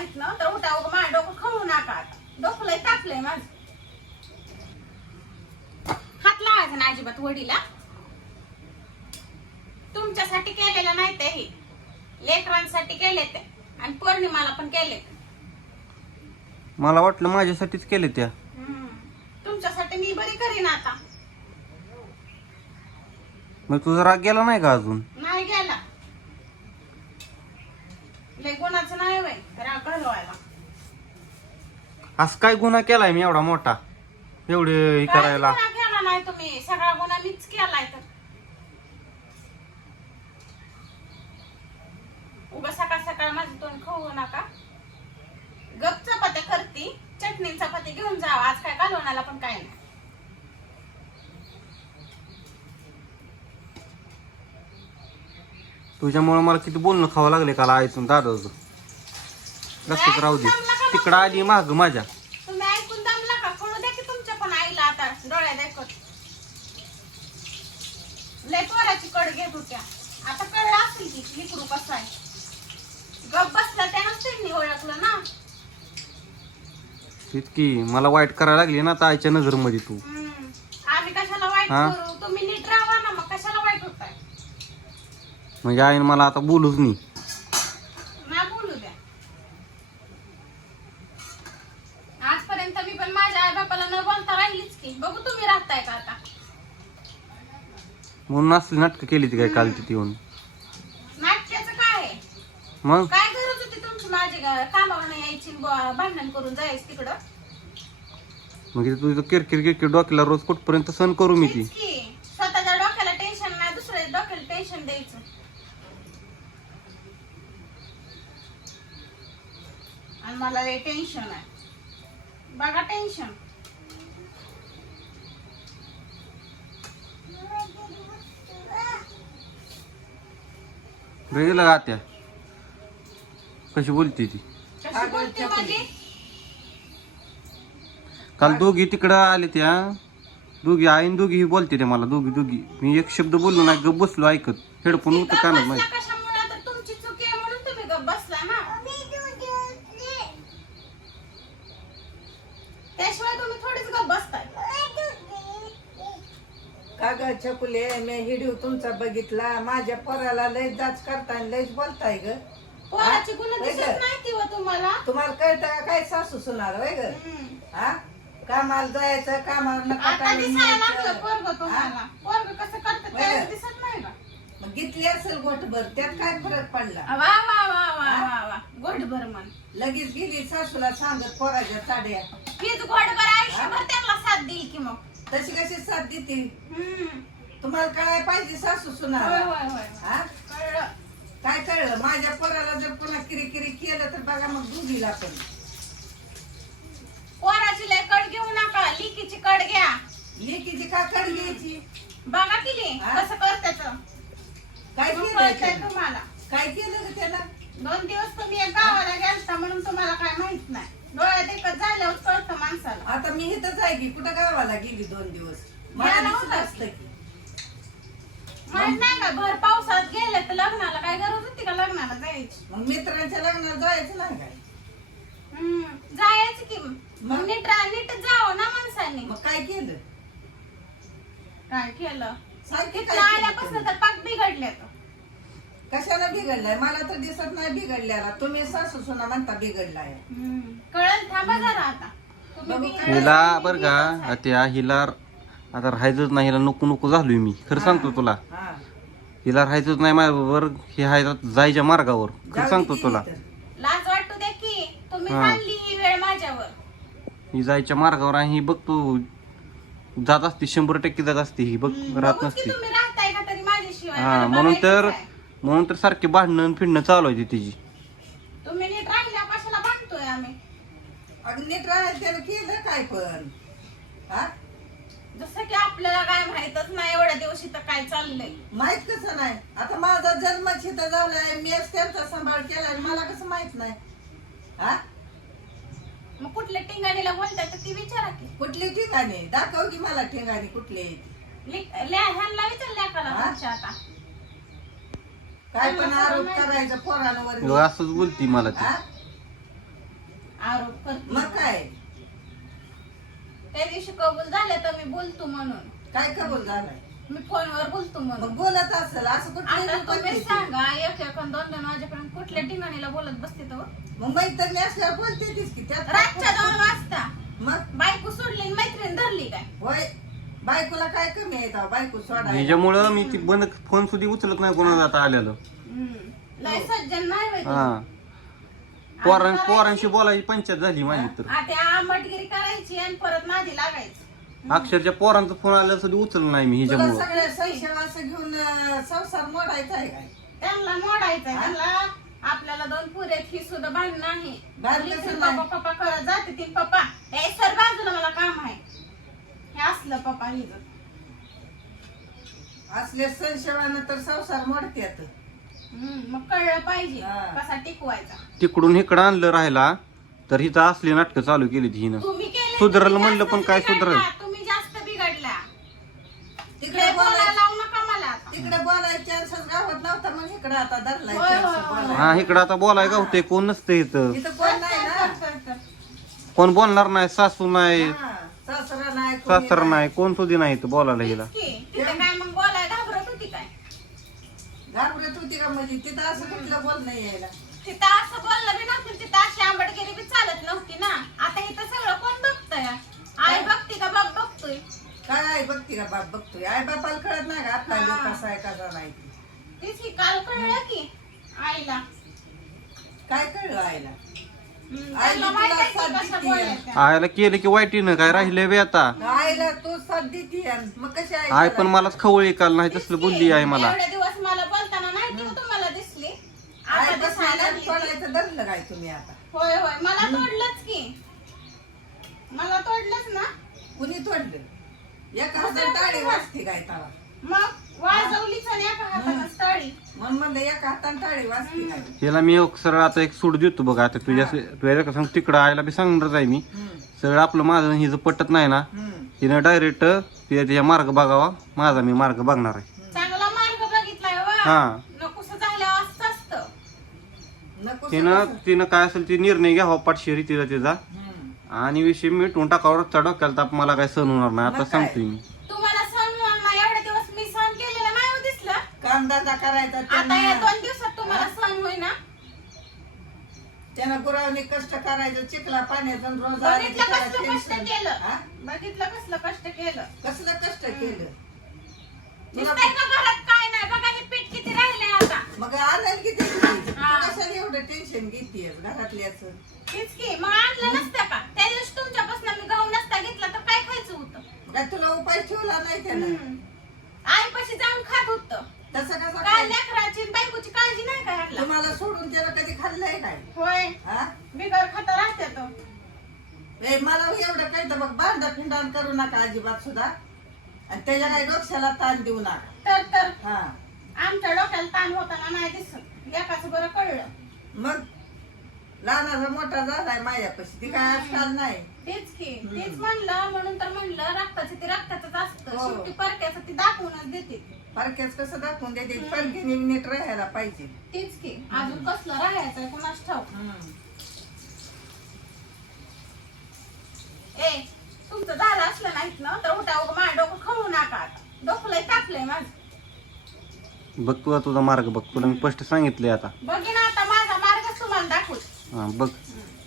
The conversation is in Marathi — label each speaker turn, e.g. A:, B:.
A: ना तर उठा उगा माझं डोकं खवळू नका आता. डोकं लय तापलंय माझं. हात लावायचा ना अजिबात वडीला. तुमच्यासाठी केलेलं नाही ते हे. लेकरांसाठी केले ते आणि पौर्णिमाला पण केले.
B: मला वाटलं माझ्यासाठीच केले त्या.
A: तुमच्यासाठी मी बरी करीन आता.
B: मग तुझा राग गेला नाही का अजून?
A: नाही गेला. लय गुणाचं नाही वय राग घालवायला.
B: असं काय गुन्हा केलाय मी एवढा मोठा एवढे हे करायला?
A: गुन्हा केला नाही तुम्ही. सगळा गुन्हा मीच केलाय. तर उगा सकाळ सकाळ माझं तोंड खाऊ नका. गप चपात्या करती. चटणी चपाती घेऊन जावा. आज काय घालवण्याला पण काय नाही.
B: तुझ्यामुळे मला किती बोलणं खावं लागले काल आईतून दादाचं. लक्षात राहू दे. तिकडं आली माग माझ्या.
A: तुम्ही ऐकून दमला का? कळू द्या की तुमच्या पण आईला आता डोळ्या देखत. लय पोराची कड घेत होत्या. आता कळलं असेल की लिकरू कसं आहे. गप बसला त्यानंच त्यांनी ओळखलं ना.
B: इतकी मला वाईट करायला लागली ना आता आईच्या नजरमध्ये तू.
A: आम्ही कशाला वाईट करू? तुम्ही नीट राहा ना. मग कशाला वाईट होताय?
B: म्हणजे आईने मला आता बोलूच नाही.
A: ना बोलू द्या. आजपर्यंत मी पण माझ्या आई बापाला न बोलता राहिलीच की. बघू तुम्ही राहताय का आता.
B: म्हणून असली नाटकं केली ती काय काल तिथे येऊन.
A: नाट्याचं काय आहे?
B: मग
A: काय गरज होती तुमची माझी कामावर नाही यायची भांडण करून जायच तिकडं?
B: मग तुझं किरकिर किरकिर डोक्याला रोज कुठपर्यंत सहन करू मी ती.
A: स्वतःच्या डोक्याला टेन्शन नाही दुसऱ्या डोक्याला टेन्शन द्यायचं. आणि मला लय टेन्शन आहे. बघा टेन्शन.
B: गेलं का आत्या? कशी बोलते ती?
A: कशी बोलते माझी?
B: काल दोघी तिकडं आले त्या दोघी आईन दोघी बोलते ते मला दोघी. मी एक शब्द बोललो नाही गप बसलो ऐकत. हेडफोन होतं कानात माहिती.
A: कशामुळे? तर तुमची चुकी आहे म्हणून तुम्ही गप बसला ना. त्याशिवाय तुम्ही थोडीच गप बसताय.
C: का ग छकुले, मी हिडिओ तुमचा बघितला. माझ्या पोराला लय जाच करताय लयच बोलताय ग.
A: पोराची गुण दिसत नाही ती व तुम्हाला.
C: तुम्हाला कळतं का काय सासू सुनार होय ग? हा कामाला जायचं कामावर नका
A: आता
C: टाळून
A: दिसायला लागलं
C: न्यायचं.
A: पोरग तुम्हाला. पोरग कसं करतात त्याला दिसत नाही का?
C: मग घेतली असेल गोटभर त्यात काय फरक पडला?
A: वा वा वा वा वा वा. गोडभर म्हण.
C: लगेच गेली सासूला सांगत पोराच्या चाड्या.
A: हीच गोडभर आयुष्यभर त्यांना साथ देईल की मग.
C: तशी कशी साथ देते? तुम्हाला कळाय पाहिजे सासू सुनार.
A: होय होय होय.
C: हा
A: कळलं.
C: काय कळलं? माझ्या पोराला जर पुन्हा किरी केलं तर बघा मग दुधीला पण.
A: पोराची लय कड घेऊ नका. लिकीची कड घ्या.
C: लेकीची का कड घ्यायची?
A: बघा किती कसं करतात.
C: काय
A: मग
C: केलं
A: कळतंय
C: त्यानं?
A: तुम्हाला.
C: काय केलं ग त्यानं?
A: 2 दिवस तुम्ही एक गावाला गेलता म्हणून तुम्हाला काय माहित नाही. डोळ्यात एकच झाल्यावर कळतं माणसाला.
C: आता मी इथंच आहे की कुठं गावाला गेली 2 दिवस? मला
A: गेला
C: दिसत
A: होता.
C: असतं की.
A: माहित नाही का भर पावसात गेले तर लग्नाला काय गरज होती का लग्नाला जायची?
C: मग मित्रांच्या लग्नाला जायचं नाही काय?
A: जायचं की मग नीट जावं ना माणसांनी.
C: मग काय केलं?
A: काय केलं?
C: सांग की
A: तिथं
C: काय केलं
A: आल्यापासून
C: तुम्ही?
A: तर पाक बिघडले तर.
C: कशाला बिघडलाय? मला तर दिसत नाही बिघडल्याला. तुम्ही सासू सुना म्हणता बिघडलाय.
A: कळलं. थांबा जरा आता. तुम्ही
C: बघू
A: बिघडले.
B: हिला बर का त्या हिला आता राहायचंच नाही. हिला नको नको झालोय मी खरं सांगतो तुला.
C: हा.
B: हिला राहायचंच नाही माझ्याबरोबर. हे आहे जायच्या मार्गावर खरं
C: जाऊ
B: सांगतो
C: दे
B: तुला.
C: की इथं.
A: लाज वाटू दे की तुम्ही
B: हा.
A: आणली ही वेळ माझ्यावर.
B: ही जायच्या मार्गावर आहे. ही बघतो जात असते 100% जात असते ही बघ राहत
A: बघूच की
B: नसते.
A: तुम्ही राहताय का तरी माझ्याशिवाय.
B: हा
A: मला
B: म्हणून तर सारखे भांडणं फिरणं चालू आहे तिची.
A: तुम्ही नीट राहिल्या कशाला भांडतोय आम्ही?
C: अगं नीट राहायला त्यानं केलं काय पण? हा
A: जसं की आपल्याला काय माहितच नाही एवढ्या दिवशी तर काय चाललंय.
C: माहित कसं नाही? आता माझा जन्मच इथं झालाय. मीच त्यांचा सांभाळ केलाय. मला कसं माहित नाही? हा
A: मग कुठल्या ठिकाणीला बोलताय तर ती विचारा की.
C: कुठली ठिकाणी दाखव की मला ठिकाणी कुठली?
A: ह्यांना विचारल्या का तुमच्या आता?
C: काय पण आरोप करायचं पोरांवर?
B: असंच बोलती मला ती.
C: हा?
A: आरोप करते
C: मग काय
A: त्या दिवशी कबूल झाले तर मी बोलतो म्हणून
C: काय कबूल झालाय
A: मी फोनवर बोलतो
C: मग
A: म्हणून
C: बोलत असेल असं
A: आता तुम्ही
C: कुठलं
A: सांगा एक दोन वाजेपर्यंत कुठल्या ठिकाणीला बोलत बसते तो
C: मग मैत्रिणी असल्यावर बोलते तीच की त्यात
A: रातच्या 2 वाजता
C: मग
A: बायको सोडली आणि मैत्रीण धरली काय
C: होय बायकोला काय कमी आहे तेव्हा बायको सोडा
B: ह्याच्यामुळं मी ती बंद फोन सुद्धा उचलत नाही कोणाला आता आलेलं
A: लय सज्जन नाही होय तुम्ही.
B: हा पोरांशी बोलायची पंचायत झाली माझी तर
A: आता आंबटगिरी करायची आणि परत नादी लागायची
B: अक्षरच्या पोरांचा फोन आला सुद्धा उचललं नाही मी
C: तुला
B: ह्याच्यामुळं
C: सगळ्या संशयावास घेऊन संसार मोडायचा आहे काय
A: त्यांना मोडायचंय त्यांना आपल्याला 2 पुरेत ही सुद्धा भांडण नाही
C: भांडण
A: लिखून
C: नाही.
A: पप्पा पप्पा करत जाते ती पप्पा ए सर बाजूला मला काम आहे हे असलं पप्पा हिज
C: असले संशयावानं तर संसार मोडत्यात
A: मग कळलं पाहिजे
C: हा.
A: कसा टिकवायचा
B: तिकडून इकडं आणलं राहायला तर हिथं असली नाटकं चालू केली हिनं
A: तुम्ही केले
B: सुधरलं
A: तुम्ही
B: म्हणलं पण
A: जास्त
B: काय
A: बिघडला,
B: सुधरलं?
A: तुम्ही जास्त बिघडला
C: तिकडे
A: तिकडे बोलायला
C: बोलायचं
A: लावू नका मला आता.
C: तिकडे बोलायचा चान्सच गावात नव्हता म्हणून इकडे आता धरलाय
A: होय, होय,
C: chance
A: होय.
C: बोलायला.
B: हा इकडं आता बोलाय गावते कोण नसतं इथं
C: इथं कोण नाही ना
A: कर.
B: कोण बोलणार नाही सासू नाही
C: हा, सासरा नाही कोणी
B: सासर नाही कोण सुद्धा नाही इथं बोलायला हिला
A: तेच की, तिथं काय मग बोलायला घाबरत होती काय
C: घाबरत होती का म्हणजे तिथं असं कुठलं बोल नाही यायला
A: तिथं असं बोललं बी नव्हतं तिथं अशी आंबटगिरी बी चालत नव्हती ना आता इथं सगळं कोण बघतंय आई बघते का बाप बघतोय
C: काय आई बघती का बाप बघतोय आई बापाला कळत नाही का आता
A: हा.
C: कसा आहे कसा नाही
A: तेच की काल कळलं की आईला
C: काय कळलं आईला
A: त्यांना
C: तुला
A: माहित आहे की
C: साथ
A: कसं
C: देते.
A: बोलायचं.
B: आयला केलं की वाईटीनं काय राहिले बे आता
C: आईला तू साथ देती आणि मग कशी आई
B: आय पण मलाच खवळी काल नाही
A: तेच
B: तसलं
A: की,
B: बोलली आहे मला
A: एवढे दिवस मला बोलताना नाही ती तुम्हाला दिसली आता
C: आई
A: दिसायला
C: बसायला
A: लागली ती.
C: सोडायचं धरलं काय तुम्ही आता
A: होय होय मला तोडलंच की मला तोडलंच ना
C: कुणी तोडलं एका हातात टाळी वाजते काय तवा
A: मग वाजवलीच आणि एका हातानं टाळी
C: म्हणून म्हणलं एका हाताने टाळी वाजते काय
B: तिला मी सरळ आता एक सूट देतो बघा आता तुझ्या का सांग तिकडं आयला बी सांगणारच आहे मी सगळं आपलं माझं हिचं पटत नाही ना तिनं डायरेक्ट तिच्या मार्ग बघावा माझा मी मार्ग बघणार आहे
A: चांगला मार्ग बघितलाय वा
B: हा
A: नकोस झाल्यावर असं असतं
C: नको
B: तिनं काय असेल ती निर्णय घ्यावा पाठशेरी तिला तिचा आणि विषय मिटून टाकावर डोक्याला ताप मला काय सहन होणार नाही आता
C: मग काय?
B: सांगतोय मी
A: तुम्हाला सण ना एवढे दिवस मी सण केलेलं नाही हो दिसलं
C: कामधंदा करायचा
A: आता या
C: त्यानं
A: 2 दिवसात तुम्हाला सण होईना
C: त्यानं गुरावने कष्ट करायचं चिखला पाण्याचं रोज
A: बघितलं कसलं कष्ट
C: टेन्शन
A: केलं बघितलं कसलं कष्ट केलं
C: कसलं कष्ट केलं तुला
A: दिसतंय का घरात काय नाही बघा हे पीठ किती राहिलंय आता
C: मग आणायला किती
A: हा.
C: कशाला एवढं टेन्शन घेतीयस घरातल्याच
A: तेच की मग आणलं नसतं का त्या दिवशी तुमच्यापासून मी गहू नसता घेतला तर काय खायचं होतं
C: काय तुला उपाय ठेवला नाही त्यानं
A: आईपाशी जाऊन खात होतं
C: तसं कसं
A: काय
C: काय
A: लेकराची आणि बायकोची काळजी नाही काय ह्यांना?
C: तुम्हाला सोडून त्याला कधी खाल्लंय काय
A: होय
C: हा
A: बिगर खाता राहते तो
C: ए, मला एवढं कळतं बघ बांधा पिंडान करू नका अजिबात सुद्धा आणि त्याच्या काही डोक्याला ताण देऊ नका
A: तर
C: हा
A: आमच्या डोक्याला ताण होताना नाही दिसत एकाच बरं कळलं
C: मग लहानाचा मोठा झालाय माझ्यापाशी ती काय आजकाल नाही
A: तेच की तेच म्हणलं म्हणून तर म्हणलं रक्ताचं ते रक्ताचंच असतं
C: हो.
A: शेवटी परक्याचं ती दाखवूनच देते
C: परक्याच कसं दाखवून देते परकीने नीट राहायला पाहिजे
A: तेच की अजून कसलं राहायचं कुणाच ठाऊक ए तुमचं झालं असलं नाहीत ना तर उठा उगा माझं डोकं खवू नका आता डोकं लय तापलंय माझं
B: बघ तुला तुझा मार्ग बघ तुला मी स्पष्ट सांगितलंय आता
A: बघीन आता माझा मार्ग तुम्हाला दाखवू
B: हा बघ